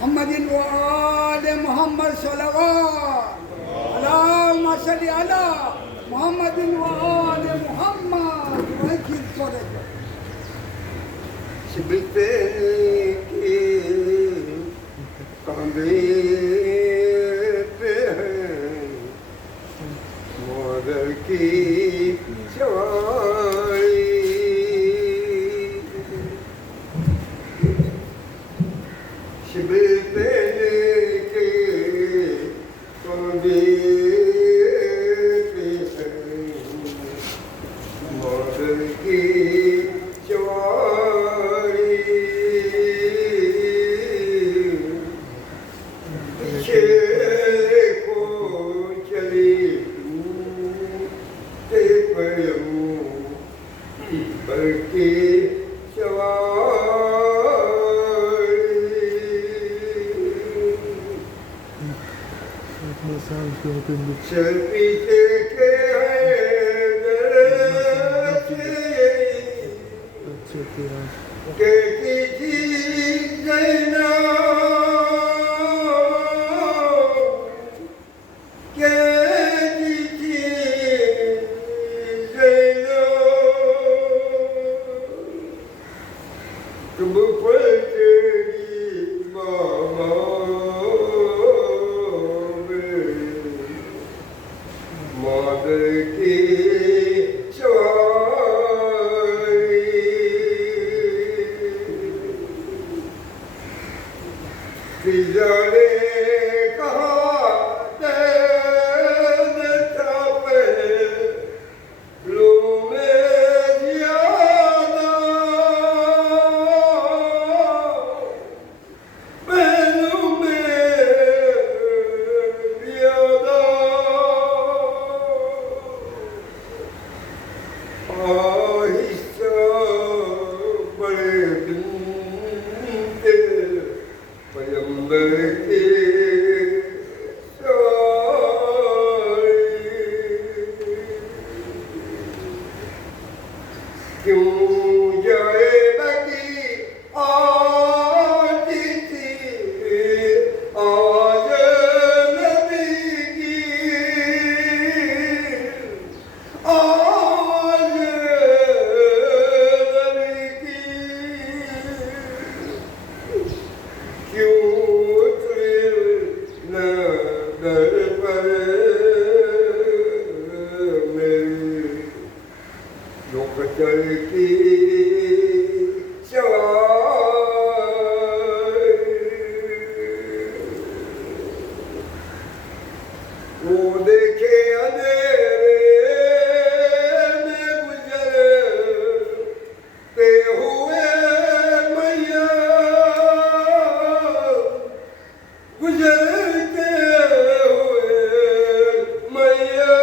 محمد وآل محمد صلوات اللهم صل على محمد وآل محمد وأجل فرجه شبتك قضيت مودك شوي شبتك قضيت مودك चल पीछे के के किसी जैना के किसी जैना तुम पर तेरी मामा मादर की जाने कहा तेरे छापे लो में ज्यादा पहलू में ज्यादा आहिस्ता बड़े दिन के पैगंबर के क्यों जाए बगी आज थी आज नबी की आज नबी की क्यों दर पर मेरी नौकचर की वो देखे अंधेरे में गुजरते हुए मैया गुजरते हुए मैया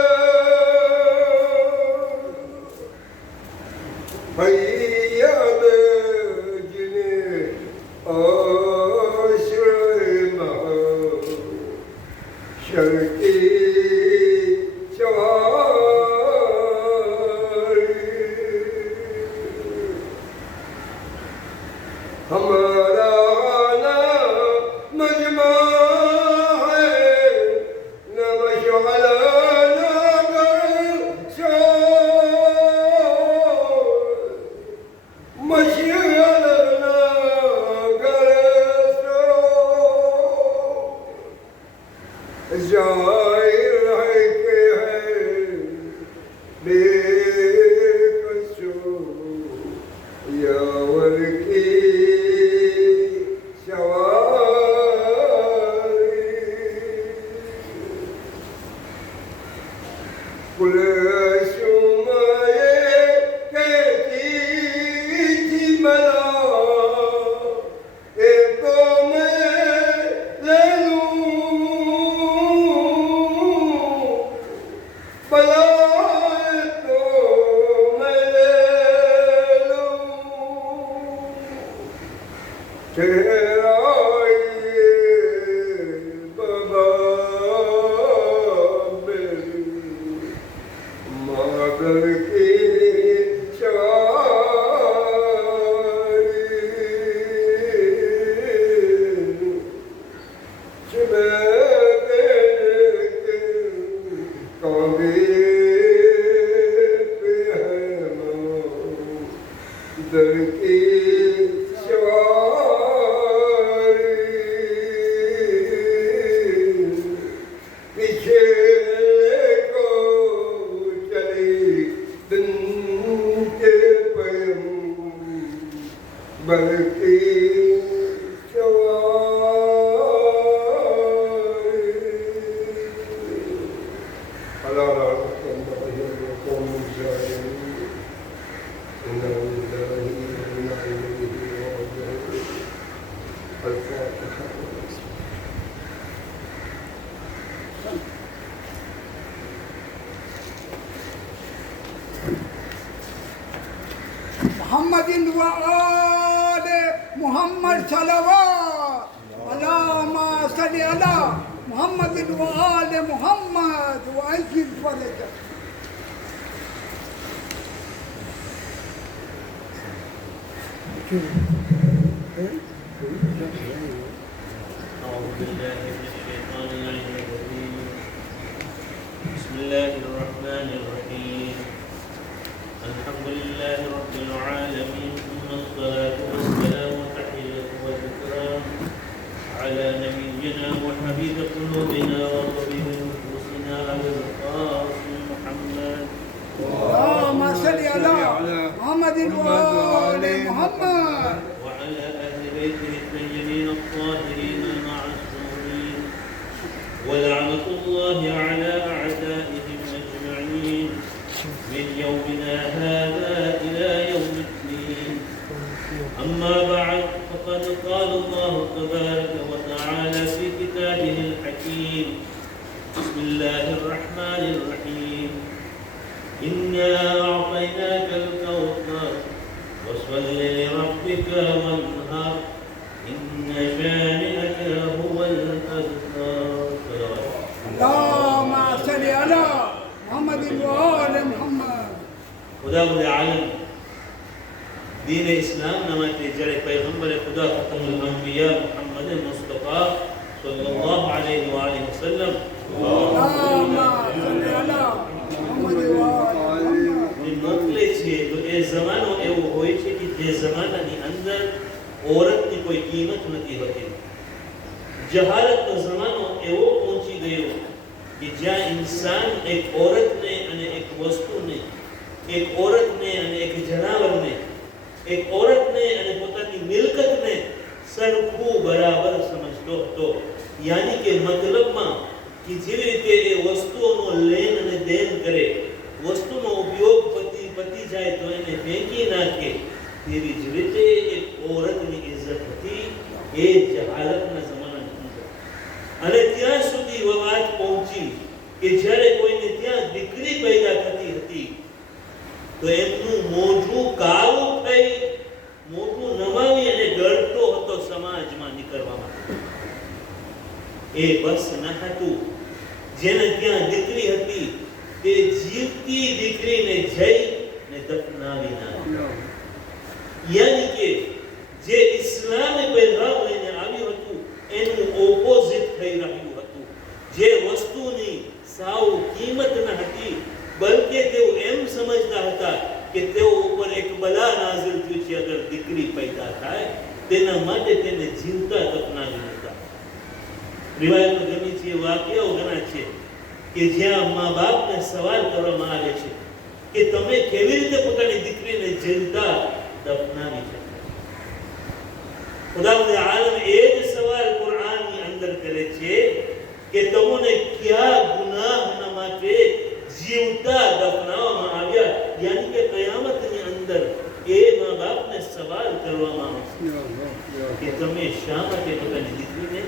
भैया जिन्हें आश्रय शर की हमारा मजमा है नमशाला जाहिर है के है बेकसो यावर की सवारी कुल शुमाए कहती थी मना तो मैं ले लूं बाबा मेरी मादर की दर की पीछे को चली दिन के पैगंबर की मोहम्मदिन व आले मोहम्मद सल्लल्लाहु अलैहि वसल्लम محمد وآل محمد وعجل فرجه. أعوذ بالله من الشيطان اللعين الرجيم. بسم الله الرحمن الرحيم. الحمد لله رب العالمين، ثم الصلاة والسلام وتحية والإكرام على نبينا وحبيب قلوبنا وطبيب نفوسنا أبي القاسم محمد. اللهم صل على محمد وآل محمد وعلى أهل بيته الطيبين الطاهرين المعصومين، ولعنة الله على أعدائهم أجمعين من يومنا هذا إلى يوم الدين. أما بعد، فقد قال الله تبارك وتعالى في كتابه الحكيم: بسم الله الرحمن الرحيم. إنا أعطيناك الكوثر فصل لربك وانهر إن شانئك هو الأبتر. اللهم صل على محمد وآل محمد. खुदा आलम दीन इस्लाम नमाते जड़े पैगंबर खुदा खत्मुल अंबिया मुहम्मद मुस्तफा सल्लल्लाहु अलैहि वसल्लम اللهم صل على محمد وآل محمد. ને મોકલે છે. તો એ જમાનો એવો હોય છે કે જે જમાનાની અંદર औरतની કોઈ કિંમત નથી હોતી. જહાલતનો જમાનો એવો પહોંચી ગયો કે જ્યાં ઇન્સાન એક औरतને અને એક વસ્તુને, એક औरतને અને એક જનાવરને, એક औरतને અને પોતાની મિલકતને સરખું બરાબર સમજતો હતો. યાની કે મતલબમાં કે જેવી રીતે એ વસ્તુઓનો લેન અને દેન કરે, વસ્તુનો ઉપયોગ પતી જાય તો એને ફેંકી નાખે, તેવી જ રીતે એક औरतની ઇજ્જત હતી એ જહાલતના જમાનાની અંદર. અને ત્યાં સુધી વાત પહોંચી કે જ્યારે કોઈને ત્યાં દીકરી પેદા થતી હતી તો એમનું મોઢું કાળું થઈ, મોઢું નમાવી અને ડરતો હતો સમાજમાં નીકળવા માટે. એ બસ ન હતું, જેને ત્યાં દીકરી હતી તે જીવતી દીકરીને જઈને દફનાવી નાખી. યાની કે જે ઇસ્લામે પેગામ લઈને આવ્યું હતું એનું ઓપોઝિટ થઈ રહ્યું હતું. જે વસ્તુની સાવ કિંમત ન હતી, બલકે તેઓ એમ સમજતા હતા કે તેઓ ઉપર એક બલા નાઝિલ થયું છે. અગર દીકરી પેદા થાય તેના માટે તેને જીવતા દફનાવી દેતા. રિવાયતમાં ઘણી છે, વાક્યાઓ ઘણા છે કે જ્યાં મા બાપને સવાલ કરવામાં આવે છે કે તમે કેવી રીતે પોતાની દીકરીને જીવતા દફનાવી શકો. ખુદાવંદ આલમ એ જ સવાલ કુરાનની અંદર કરે છે કે તમને કયા ગુનાહના માટે જીવતા દફનાવવામાં આવ્યા. યાની કે કયામતની અંદર એ મા બાપને સવાલ કરવામાં આવશે કે તમે શા માટે પોતાની દીકરીને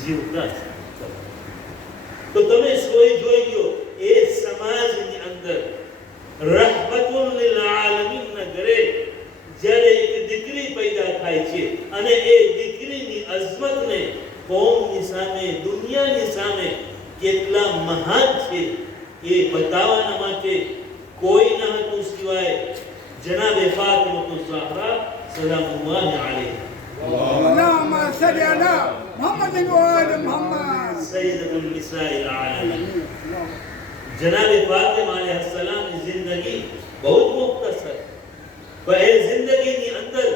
જીવતા દફનાવી. તો તમે જોઈ લો એ સમાજની અંદર રહમતુલ લિલ આલમીનના ઘરે જ્યારે એક દીકરી પેદા થાય છે અને એ દીકરીની અઝમતને કોમની સામે, દુનિયાની સામે કેટલા મહાન છે એ બતાવવાના માટે કોઈ ન હતું સિવાય જનાબે ફાતિમા ઝહરા સલામુલ્લાહ અલૈહા. اللهم صل على محمد وآل محمد. સૈયદતુલ નિસાઇલ આલમીન. જનાબે ફાતિમા અલૈહિસ્સલામની જિંદગી બહુ મુખ્તસર, પણ એ જિંદગીની અંદર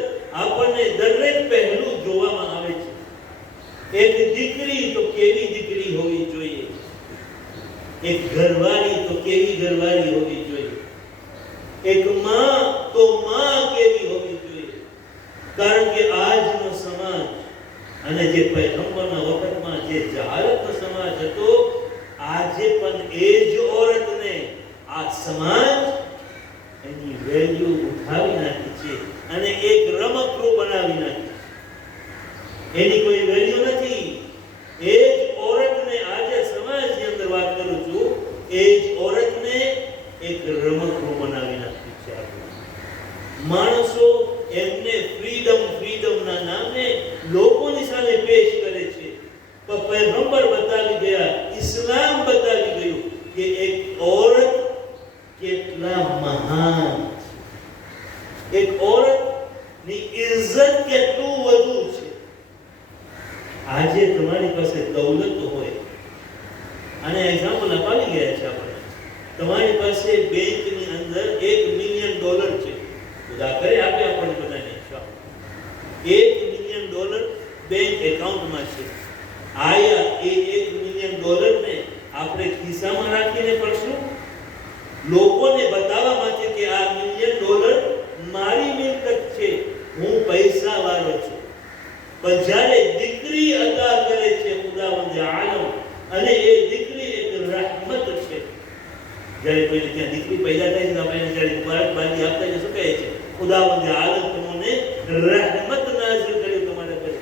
આપણને દરેક પહેલું જોવામાં આવે છે. એક દીકરી તો કેવી દીકરી હોવી જોઈએ, એક ઘરવાળી તો કેવી ઘરવાળી હોવી જોઈએ, એક માં તો માં કેવી હોવી જોઈએ. કારણ કે આજનો સમાજ અને જે પૈગંબરના વખતમાં જે જહાલતનો સમાજ હતો, આજે પણ એ જ औरतને આ સમાજ એની વેલ્યુ ઉઠાવી નાખી છે અને એક રમકડું બનાવી નાખી. એની કોઈ વેલ્યુ નથી. એ જ औरतને આજે સમાજની અંદર વાત કરું છું, એ જ औरतને એક રમકડું બનાવી નાખી છે. માણસો એમને ફ્રીડમના નામે લોકોની સામે પેશ કરે છે, પણ પૈગંબર બતાવી ઇજ્જત કેટલું વધુ છે. આજે તમારી પાસે દૌલત હોય, અને એક્ઝામ્પલ અપાવી ગયા છે આપણે, તમારી પાસે બેંકની અંદર $1 મિલિયન છે. ખુદા કરે આપે આપણને બધાને $1 મિલિયન બેંક એકાઉન્ટમાં છે. આયા એ $1 મિલિયન ને આપણે ખિસ્સામાં રાખીને પડશું લોકોને બતાવવા માટે કે આ $1 મિલિયન મારી મિલકત છે, હું પૈસા વાળો છું. પણ જ્યારે દીકરી અદા કરે છે ખુદાવંદ આલમ, અને એ દીકરી એક રહેમત છે. જ્યારે કોઈને ત્યાં દીકરી પેદા થાય છે આપણે જ્યારે મુબારકબાદી આપતા છે, શું કહે છે? ખુદાવંદ આલમ તમને રહેમત નાઝિલ કર્યું તમારા પર.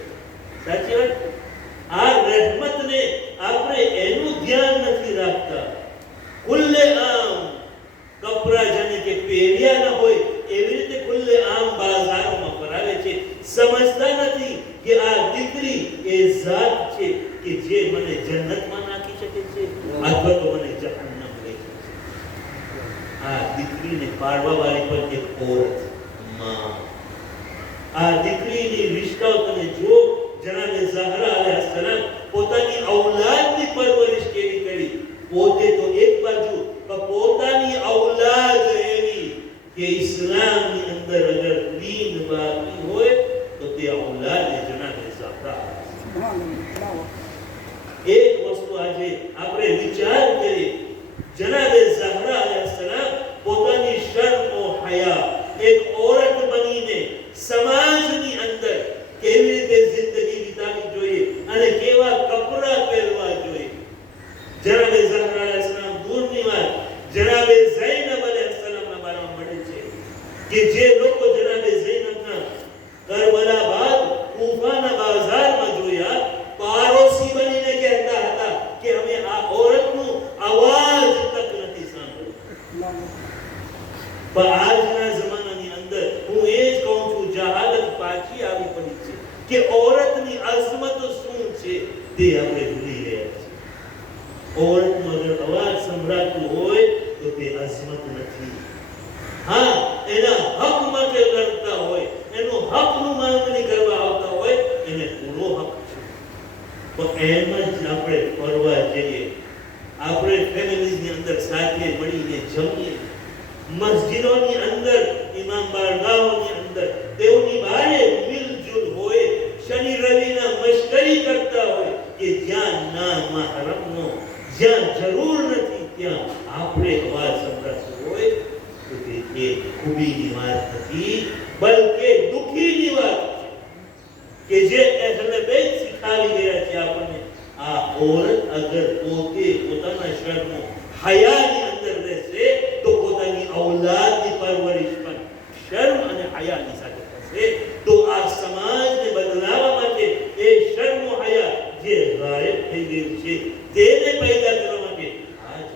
સાચી વાત. આ રહેમતને આપણે એનું ધ્યાન નથી રાખતા. ખુલ્લે આમ કપરા જાને કે પહેર્યા ન હોય એવી રીતે ખુલ્લે આમ બાજારોમાં ફરાવે છે. સમજતા નથી કે આ દીકરી એ ઝાત છે કે જે મને જન્નતમાં નાખી શકે છે અથવા તો મને જહન્નમ લઈ શકે છે. આ દીકરીને પાડવા વાળી પણ એક ઓરત માં. આ દીકરીની રિશ્તાઓ તમે જો જનાબે ઝહરા અલૈહિસ્સલામ પોતાની ઔલાદની પરવરિશ કેવી કરી. પોતે તો એક બાજુ, પણ પોતાની ઔલાદ એવી કે ઇસ્લામની અંદર અગર દીન બાકી હોય તો તે ઔલાદ જનાબે ઝહરા. એક વસ્તુ આજે આપણે વિચાર કરીએ, જનાબે ઝહરા અલૈહિસ્સલામ પોતાની શર્મ ઓ હયા એક ઓરત બનીને સમાજની અંદર કેવી રીતે જિંદગી વિતાવી જોઈએ અને કેવા કપડા પહેરવા જોઈએ. જનાબે ઝહરા અલૈહિસ્સલામ દૂરની વાત જનાબે ઝૈનબ અલૈહિસ્સલામના બારામાં મળે છે કે જે લોકો જનાબે ઝૈનબના કરબલા બાદ કૂફાના બાજારમાં જોયા, પાડોશી બનીને કહેતા હતા કે અમે આ ઓરતનું અવાજ તક નથી સાંભળ્યું. પણ આજના જમાનાની અંદર હું એ જ કહું છું, જહાલત પાછી આવી પડી છે કે ઓરતની અઝમત શું છે તે આપણે ભૂલી ગયા છીએ. ઓરતનો અગર અવાજ સંભળાતું હોય તો તે અઝમત નથી. હા, એના હક માટે લડતા હોય, એનું હકનું માંગણી કરવા આવતા હોય, એને પૂરો હક છે. પણ એમ જ આપણે ફરવા જઈએ, આપણે ફેમિલીની અંદર સાથે મળીને જમીએ, મસ્જિદોની અંદર, ઇમામ બારગાહોની અંદર તેઓની બારે મિલજુલ હોય, શનિ રવિના મશ્કરી કરતા હોય કે જ્યાં ના મહરમનો, જ્યાં જરૂર નથી ત્યાં આપણે અવાજ સંભળાતો હોય તો તે એક ખૂબીની વાત નથી, બલકે દુખીની વાત છે કે જે અહેલે બેત શીખાવી ગયા છે આપણને. આ ઓરત અગર પોતે પોતાના શર્મ હયાની અંદર રહેશે તો પોતાની ઔલાદની પરવરિશ પણ શર્મ અને હયાની સાથે થશે. તો આ સમાજને બદલાવવા માટે એ શર્મ હયા જે ગાયબ થઈ ગયું છે તેને પેદા કરવા માટે આજ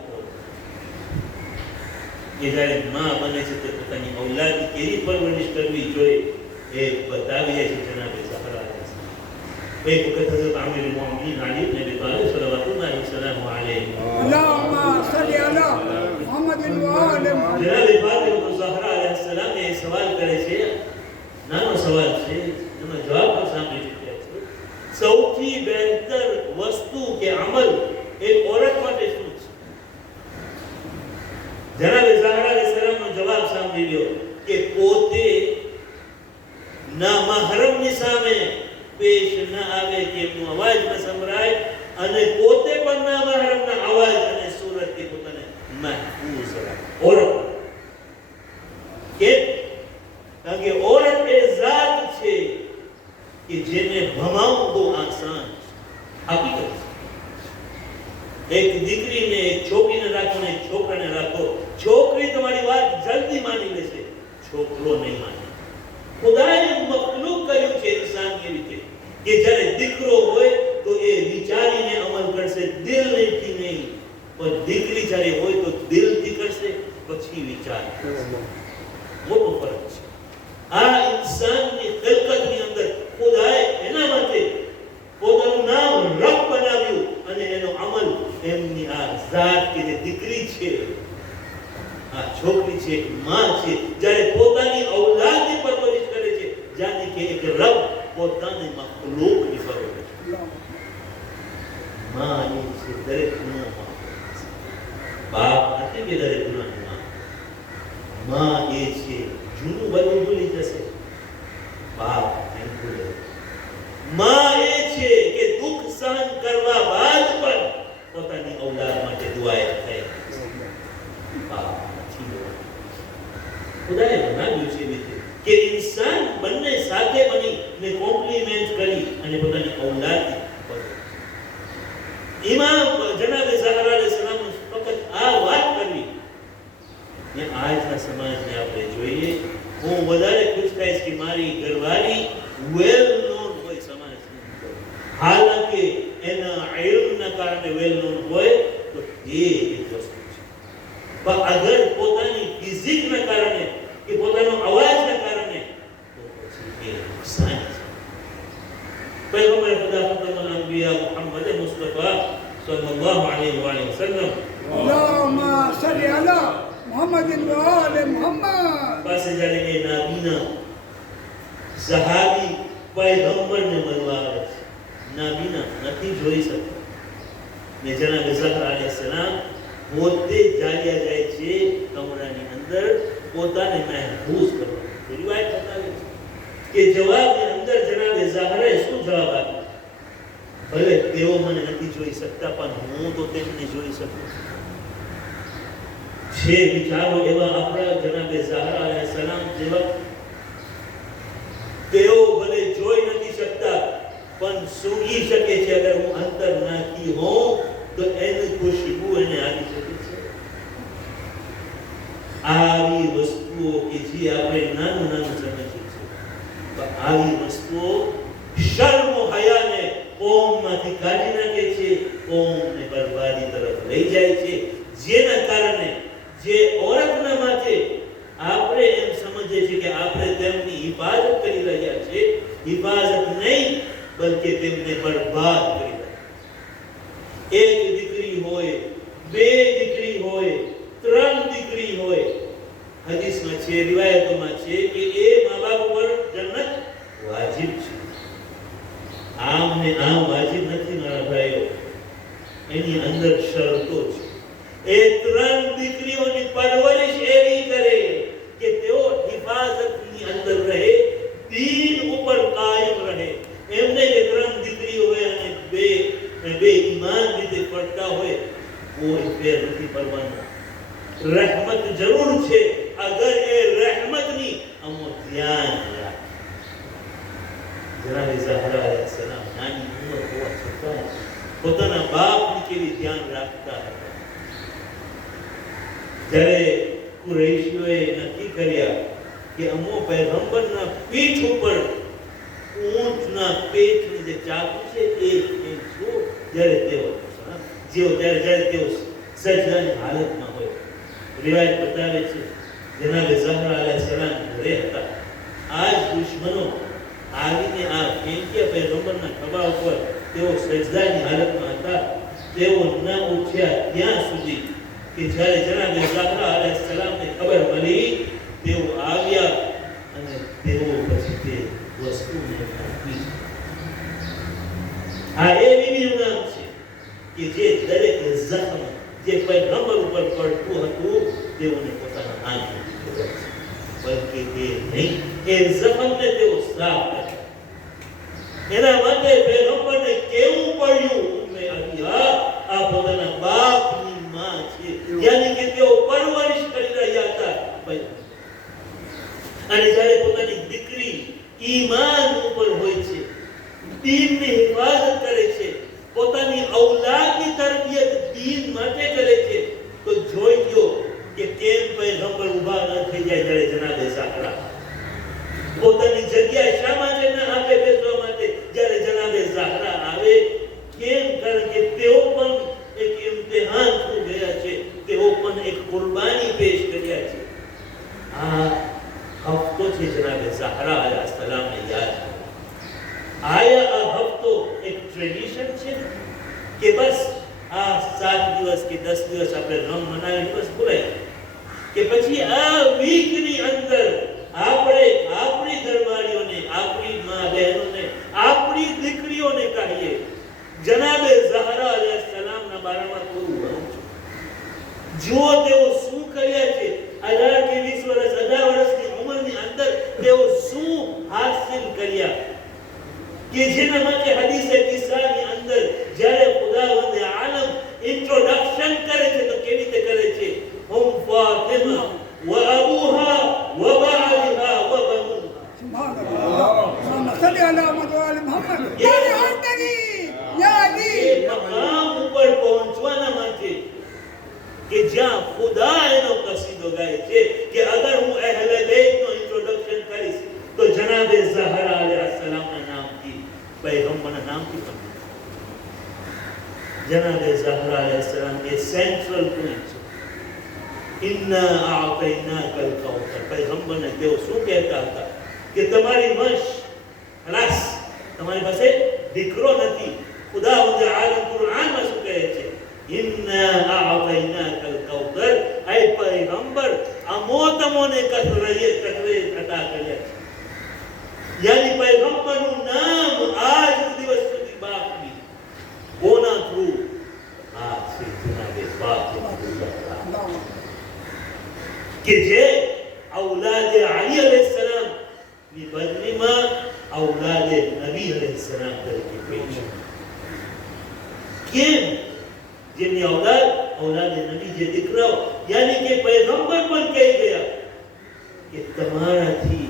કે જ્યારે માં બને છે તે પોતાની ઔલાદની કેવી પરવરિશ કરવી જોઈએ એ બતાવી જાય છે જનાબે ઝહરા. એક વખત હઝરત આમિર મોમિન અલી ઇબ્ન અબી તાલિબ સલ્લલ્લાહુ સલામુ અલૈહિ અલ્લાહુમ્મા સલ્લી અલા મુહમ્મદિન વ આલિhi જનાબે ફાતિમા ઝહરા અલૈહિસ્સલામ એ સવાલ કરે છે, નાનો સવાલ છે, એનો જવાબ પણ સાંભળી ચૂક્યા છે. સૌથી બહેતર વસ્તુ કે અમલ એક ઓરત માટે શું છે? જનાબે ઝહરા અલૈહિસ્સલામનો જવાબ સાંભળી લ્યો કે પોતે ના મહરમની સામે પેશ ન આવે કે એમનો અવાજ ન સંભળાય, અને પોતે પણ ના મહરમના અવાજ અને સુરતથી પોતાને મહફૂઝ રાખે. ઓરત કે કારણ કે ઓરત એ ઝાત છે કે જેને ભમાવવું બહુ આસાન છે. હકીકત છે. એક દીકરીને, એક છોકરીને રાખો ને એક છોકરાને રાખો, છોકરી તમારી વાત જલ્દી માની લેશે, છોકરો નહીં માને. ખુદાએ મખલૂક કર્યું છે ઇન્સાનની રીતે કે જ્યારે દીકરો હોય તો એ વિચારીને અમલ કરશે, દિલથી નહીં. પણ દીકરી જ્યારે હોય તો દિલથી કરશે, પછી વિચાર કરશે. મોટો ફરક છે. આ ઇન્સાનની ખિલકતની અંદર ખુદાએ એના માટે પોતાનું નામ રબ બનાવ્યું અને એનો અમલ એમની આ ઝાત કે જે દીકરી છે, આ છોકરી છે, માં છે, જ્યારે પોતાની ઔલાદની પરવરિશ કરે છે જાણે કે એક રબ પોતાને મખલૂકની પરવરે છે. માં એ છે દરેક ગુનામાં. બાપ નથી કે દરેક ગુનામાં. માં એ છે જૂનું બધું ભૂલી જશે, બાપ નહીં ભૂલે. માં એ છે કે દુઃખ સહન કરવા બાદ પણ પોતાની ઔલાદ માટે દુઆએ થાય. બાપ નથી જોવાનું. ખુદાએ બનાવ્યું છે રીતે કે ઇન્સાન બંને સાથે બનીને કોમ્પ્લિમેન્ટ કરી અને પોતાની ઔલાદની ઇમામ જનાબે ઝહરા અલૈહિસ્સલામ ફક્ત આ વાત કરવી ને આજના સમાજને આપણે જોઈએ. હું વધારે ખુશ થઈશ કે મારી ઘરવાળી વેલ નોન હોય સમાજની અંદર. હાલાકે એના ઇલ્મના કારણે વેલ નોન હોય તો એ એક વસ્તુ છે, પણ અગર પોતાની ફિઝિકના કારણે કે પોતાનો અવાજના કારણે તો પછી એ નુકસાન છે. पैगंबर खुदा खतमुल अंबिया मुहम्मद मुस्तफा सल्लल्लाहु अलैहि वसल्लम अल्लाहुम्मा सल्ली अला मुहम्मदिन व आले मुहम्मद. પાસે જ્યારે એ નાબીના સહાબી પૈગંબરને મળવા આવે છે, નાબીના નથી જોઈ શકતા ને જનાબ ઝહરા અલૈહિસ્સલામ પોતે ચાલ્યા જાય છે કમરાની અંદર પોતાને મહેફૂઝ કરવા. રિવાયત બતાવે છે કે જવાબની અંદર જનાબ ઝહરાએ શું જવાબ આપ્યો? ભલે તેઓ મને નથી જોઈ શકતા પણ હું તો તેમને જોઈ શકું છે. વિચારો એવા આપણા જનાબે ઝહરા અલૈહિસ્સલામ જેવા. તેઓ ભલે જોઈ નથી શકતા પણ સૂંઘી શકે છે. અગર હું અંતર નાખી હોઉં તો એની ખુશ્બુ એને આવી શકે છે. આવી વસ્તુઓ કે જે આપણે નાનું નાનું સમજીએ છીએ, આવી વસ્તુઓ શર્મ હયાને કોમમાંથી કાઢી નાખે છે, કોમને બરબાદી તરફ લઈ જાય છે. જેના કારણે જે ઓરતના માટે આપણે એમ સમજીએ છીએ કે આપણે તેમની હિફાજત કરી રહ્યા છે, હિફાજત નહીં બલકે તેમને બરબાદ કરી રહ્યા. એક દીકરી હોય, બે દીકરી હોય, ત્રણ દીકરી હોય, હદીસમાં છે, રિવાયતોમાં છે કે એ મા બાપ પર જન્નત વાજિબ છે. આમ ને આમ વાજિબ નથી મારા ભાઈઓ, એની અંદર શરતો છે. એ ત્રણ દીકરીઓની પરવરિશ એવી કરે કે તેઓ હિફાજતની અંદર રહે, દીન ઉપર કાયમ રહે. એમને જે ત્રણ દીકરીઓ હોય અને બે ઈમાન રીતે પડતા હોય, કોઈ ફેર નથી પડવાનો. રહેમત જરૂર છે, અગર એ રહેમતની અમો ધ્યાન રાખે. જનાબે ઝહરા અલૈહિસ્સલામ નાની ઉંમર હોવા છતાં પોતાના બાપની કેવી ધ્યાન રાખતા હતા. જ્યારે કુરૈશીઓએ નક્કી કર્યા કે અમો પૈગંબરના પીઠ ઉપર ઊંટના પેટનું જે ચાકુ છે એ જો જ્યારે તેઓ સજદાની હાલતમાં હોય. રિવાયત બતાવે છે જનાબે ઝહરા અલૈહિસ્સલામ ઘરે હતા. આજ દુશ્મનો આવીને આ ફેંક્યા પૈગંબરના ખભા ઉપર. તેઓ સજદાની હાલતમાં હતા. તેઓ ન ઉઠ્યા ત્યાં સુધી કે જ્યારે જનાબે ઝહરા અલૈહિસ્સલામને ખબર મળી, તેઓ આવ્યા અને તેઓ પછી તે વસ્તુને આપી. આ એવી નામ છે કે જે દરેક જખ્મ જે પૈગંબર ઉપર પડતું હતું તેઓને પોતાના હાથથી ધોયા છે. બલકે એ નહીં, એ જખ્મને તેઓ સાફ કર્યા. એના માટે પૈગંબરને કેવું પડ્યું ઉમ્મે અબીહા, આ પોતાના બાપની માં છે, યાની કે તેઓ પરવરિશ કરી રહ્યા હતા. અને જ્યારે પોતાની દીકરી ઈમાન ઉપર હોય છે, દીનની હિફાજત કરે છે, પોતાની ઔલાદની તરબિયત દીન માટે કરે છે, તો જોઈ લો કે કેમ પૈગંબર ઊભા ન થઈ જાય જ્યારે જનાબે ઝહરા પોતાની જગ્યા શા માટે ન આપે બેસવા માટે જ્યારે જનાબે ઝહરા આવે. કેમ? કારણ કે તેઓ પણ એક ઇમ્તિહાન થઈ ગયા છે, તેઓ પણ એક કુરબાની પેશ કર્યા છે. આ હફતો છે જનાબે ઝહરા અલૈહિસ્સલામને યાદ. આયા આ હફતો એક ટ્રેડિશન છે કે બસ આ 7 દિવસ કે 10 દિવસ આપણે રમ મનાવી બસ ભૂલાય, કે પછી આ વીકની અંદર આપણે આપણી ઘરવાળીઓને, આપણી માં, જો તેઓ શું કર્યા છે 18 કે 20 વર્ષ 18 વર્ષની ઉંમરની અંદર તેઓ શું હાસિલ કર્યા કે જેના માટે હદીસે કિસ્સાની અંદર જ્યારે ખુદાવંદ આલમ ઇન્ટ્રોડક્શન કરે છે તો કેવી રીતે કરે છે હમ ફાતિમા વ અબુહા વ બાલિહા વ બનુહા سبحان الله اللهم صل على محمد وعلى محمد يا عندي يا دي એ મકામ ઉપર પહોંચવાના માટે કે જ્યાં ખુદા એનો કસીદો ગાય છે કે અગર હું અહેલે બેતનો ઇન્ટ્રોડક્શન કરીશ તો જનાબે ઝહરા અલૈહિસ્સલામના નામથી પૈગંબરના નામથી પણ જનાબે ઝહરા અલૈહિસ્સલામ એ સેન્ટ્રલ પોઈન્ટ છે ઇન્ના આતૈનાકલ કૌસર પૈગંબરને તેઓ શું કહેતા હતા કે તમારી મશ ખલાસ તમારી પાસે દીકરો નથી ખુદાવંદ આલમ કુરઆનમાં શું કહે છે ઇન્ના આતૈનાકલ કૌસર એ પૈગંબર અમોતમોને કસરયે અતા કર્યા છે યાની પૈગંબરનું નામ આજ દિવસ સુધી બાકી કોના થ્રુ આ શ્રી જનાબે ફાતિમા ઝહરા કે જે औलाद अली अलैहिस्सलाम ની બદલીમાં औलाद નબી अलैहिस्सलाम તરીકે પેશ કેમ જેમની औलाद નબી જે દીકરાઓ યાની કે પૈગંબર પણ કહી ગયા કે તમારાથી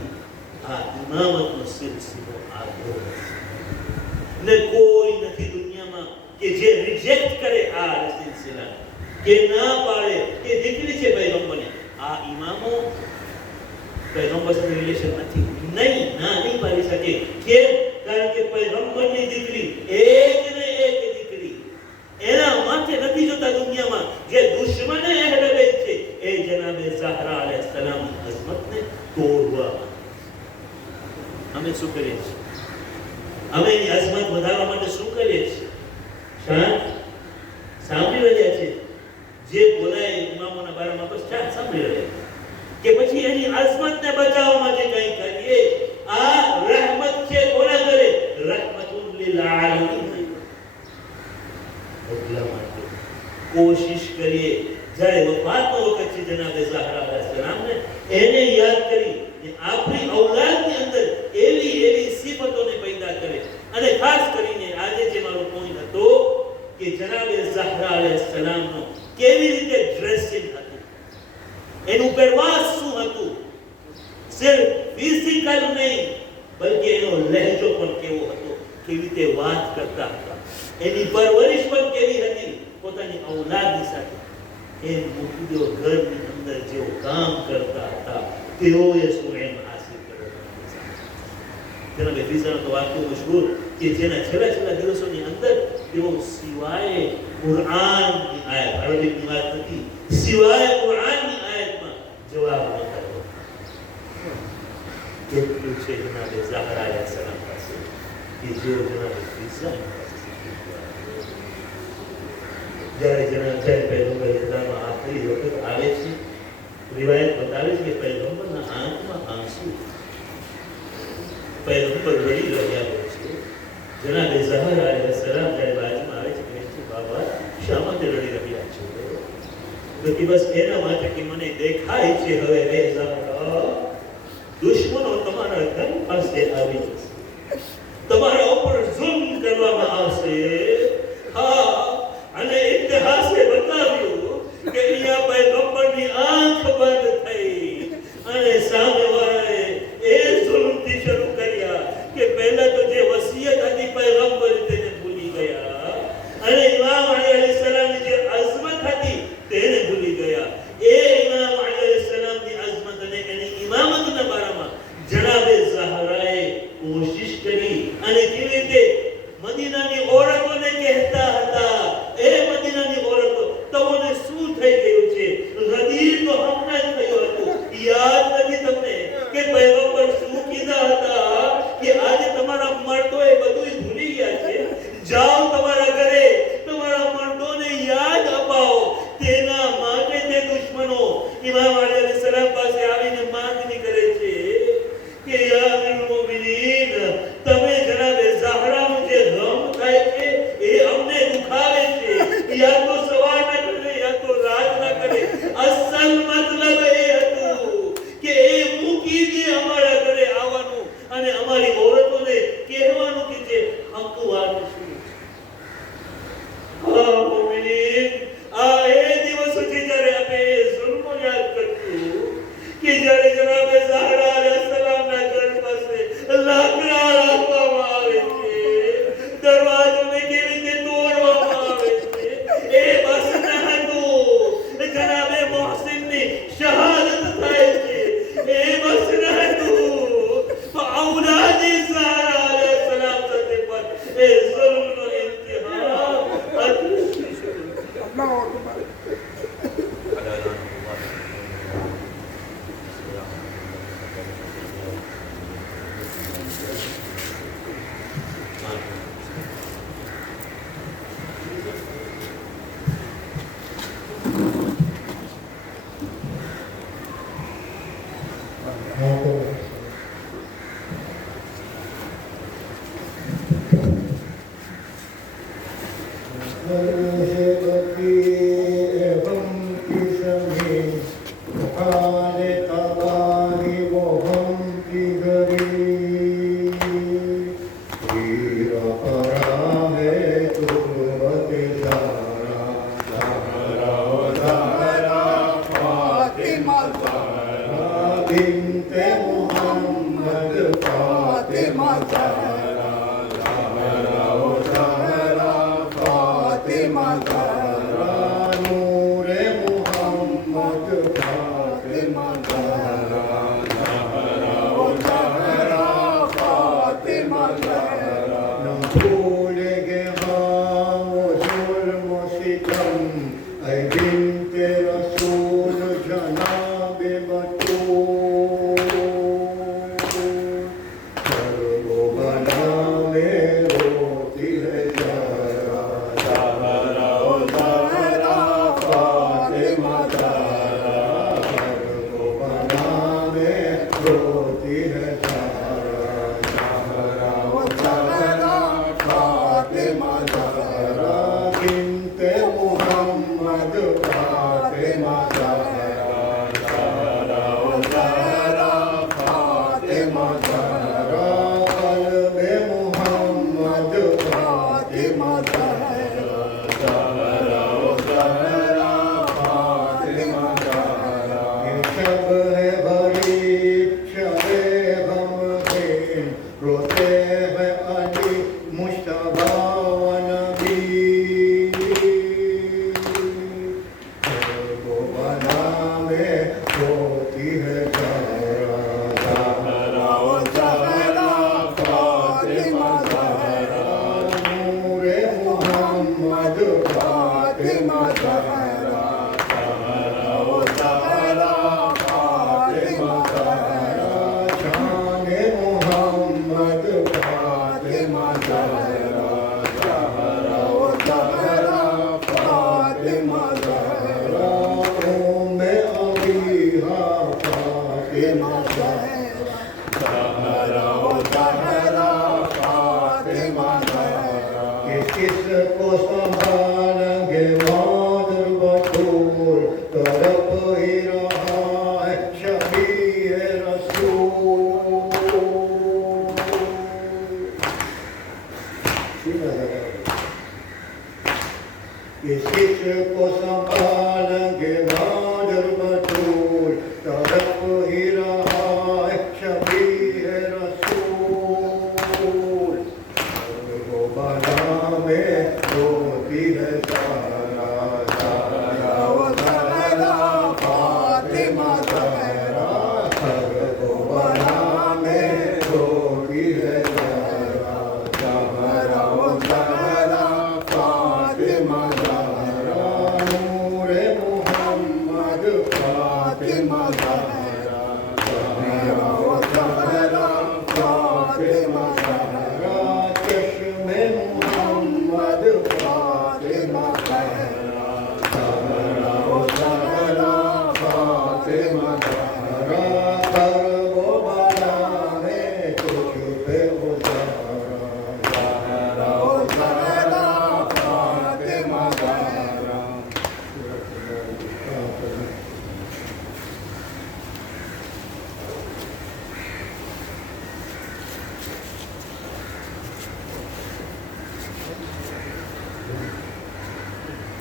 આ ઇમામતનો સિલસિલો આગળ ને કોઈ નથી દુનિયામાં કે જે રિજેક્ટ કરે આ સિલસિલા કે ના પાડે કે દીકરી છે પૈગંબરની આ ઇમામો પૈગંબર સાથે રિલેશન નથી નહીં પાડી શકે કેમ કારણ કે પૈગંબરની દીકરી એક ને એક દીકરી એના માટે નથી જોતા દુનિયામાં જે દુશ્મને અહેલે બેત છે એ જનાબે ઝહરા અલૈહિસ્સલામની અઝમતને તોડવા અમે શું કરીએ છીએ અમે એની અઝમત વધારવા માટે શું કરીએ છીએ શાંત સાંભળી રહ્યા છે જે બોલાય ઇમામોના બારામાં બસ શાંત સાંભળી રહ્યા કે પછી એની અઝમતને બચાવવા માટે કંઈ કરીએ આ રહેમત છે કોના કરે રહમતુલ લિલ આલમીન એટલા માટે કોશિશ કરીએ જ્યારે વફાતનો વખત છે જનાબે ઝહરા અલૈહિસ્સલામને એને યાદ કરી આપણી ઔલાદની અંદર એવી સિફતોને પેદા કરે અને ખાસ કરીને આજે જે મારો પોઈન્ટ હતો કે જનાબે ઝહરા અલૈહિસ્સલામનો કેવી રીતે ડ્રેસિંગ હતું એનું પહેરવાશ શું હતું સિર્ફ ફિઝિકલ નહીં બલ્કિ એનો લહેજો પણ કેવો હતો કેવી રીતે વાત કરતા હતા એની પરવરિશ પણ કેવી હતી પોતાની ઔલાદની સાથે એ મૂકી દો ઘરની અંદર જેઓ કામ કરતા હતા તેઓએ શું એમ હાસિલ કર્યો જનાબે ફિઝાનો તો વાક્ય મશહૂર કે જેના છેલ્લા દિવસોની અંદર તેઓ સિવાય કુરઆનની આયત અરબીની વાત નથી સિવાય કુરઆનની આયતમાં જવાબ ન કર્યો કેટલું છે જનાબે ઝહરા અલૈહિસ્સલામ પાસે કે જેઓ જનાબે ફિઝાની પાસે જ્યારે પૈગંબર ઇસ્લામમાં આખરી વખત આવે છે રિવાયત બતાવે છે કે પૈગંબરના આંખમાં આંસુ પૈગંબર રડી રહ્યા હોય છે જનાબે ઝહરા અલૈહિસ્સલામ જ્યારે બાજુમાં આવે છે કહે છે બાબા શા માટે રડી રહ્યા છો તો કે બસ એના માટે કે મને દેખાય છે હવે રે ઝહરા દુશ્મનો તમારા ઘર પાસે આવી જશે તમારા ઉપર ઝુલ્મ કરવામાં આવશે હા અને ઇતિહાસે બતાવ્યું કે અહીંયા પૈગંબરની આંખ બંધ થઈ અને સામેવાળાએ એ ઝુલ્મથી શરૂ કર્યા કે પહેલા તો જે વસિયત હતી પૈગંબર તેને ભૂલી ગયા અને ઇમામ અલી અલૈહિસ્સલામની જે અઝમત હતી તેને ભૂલી ગયા એ ઇમામ અલી અલૈહિસ્સલામની અઝમત અને એની ઇમામતના બારામાં જનાબે ઝહરાએ કોશિશ કરી અને કેવી રીતે મદીનાની ઓરતોને કહેતા હતા એ મદીનાની ઓરતો તમને શું થઈ ગયું છે ગદીર તો હમણાં જ થયો હતો યાદ નથી તમને કે પૈગંબર શું કીધા હતા કે આજે તમારા મર્દો એ બધું ભૂલી ગયા છે જાઓ તમારા ઘરે તમારા મર્દોને યાદ અપાવો તેના માટે તે દુશ્મનો ઇમામ અલી અલૈહિસ્સલામ પાસે આવીને માંગણી કરે છે કે યા અમીરુલ મુમિનીન તમે જનાબે बती एवं किसमी हाल तबाही वो हम की गरी वीर परा है तुर्बत जारा ज़हरा फातिमा ज़हरा बिन्ते मोहम्मद फातिमा ज़हरा फातिमा ज़हरा नूरे मोहम्मद फातिमा ज़हरा ज़हरा फातिमा ज़हरा न भूलेंगे हाँ वो जुल्म सितम ऐ बिन्ते रसूल जनाबे बतूल कर्बला में रोती है ज़हरा ज़हरा फातिमा ज़हरा कर्बला में रोती है ज़हरा ज़हरा फातिमा ज़हरा बिन्ते मोहम्मद फातिमा ज़हरा ज़हरा फातिमा ज़हरा क़ल्बे मोहम्मद फातिमा ज़हरा ज़हरा फातिमा ज़हरा ये शब है भरी शबे गमगीन रोते हैं अली मुश्तबा व नबी कर्बला में रोती है ज़हरा ज़हरा फातिमा ज़हरा नूरे मोहम्मद फातिमा ज़हरा ज़हरा फातिमा ज़हरा शान मोहम्मद फातिमा ज़हरा ज़हरा फातिमा ज़हरा में अबीहा फातिमा ज़हरा ज़हरा फातिमा ज़हरा कि किसको संभालेंगे मादर बतूल तरफ ही रहा है शबीह रसूल को संभालेंगे मादर बतूल तरफ ही रहा है शबीह रसूल कर्बला में रोती है ज़हरा ज़हरा फातिमा ज़हरा कर्बला में रोती है ज़हरा ज़हरा फातिमा ज़हरा नूरे मोहम्मद फातिमा ज़हरा ज़हरा फातिमा ज़हरा चश्मे मोहम्मद फातिमा ज़हरा ज़हरा फातिमा ज़हरा कर्बला में तुझ पे हो ज़हरा ज़हरा फातिमा ज़हरा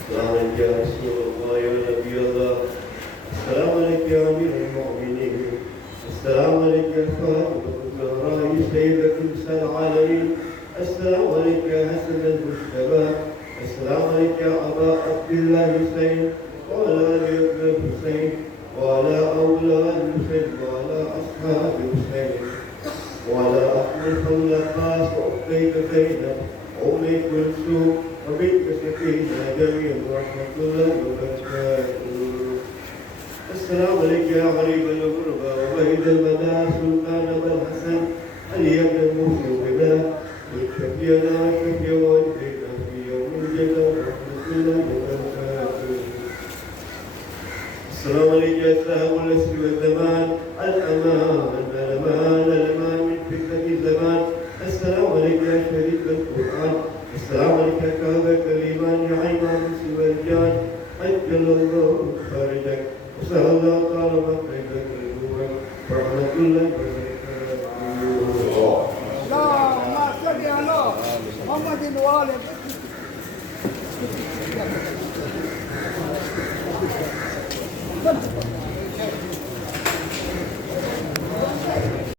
السلام عليك يا رسول الله يا نبي الله السلام عليك يا أمير المؤمنين السلام عليك يا فاطمة الزهراء سيدة نساء العالمين السلام عليك يا حسن المجتبى السلام عليك يا أبا عبد الله حسين وعلى آل ابن الحسين وعلى أولاد الحسين وعلى أصحاب الحسين وعلى أحمد الخلقاس وأختيك زينب وأم كلثوم وبنت سكينة جميع ورحمة الله وبركاته السلام عليك يا غريب الغربة ووحيد المدى سلطان أبا الحسن علي بن الموسى وبدا شفينا شفي وجهنا في يوم الجزاء ورحمة الله وبركاته السلام عليك يا سلام الاسم والزمان الأمان الأمان الأمان من فتنة الزمان السلام عليك يا شريك القرآن السلام عليك يا كهبة الإيمان يا वाले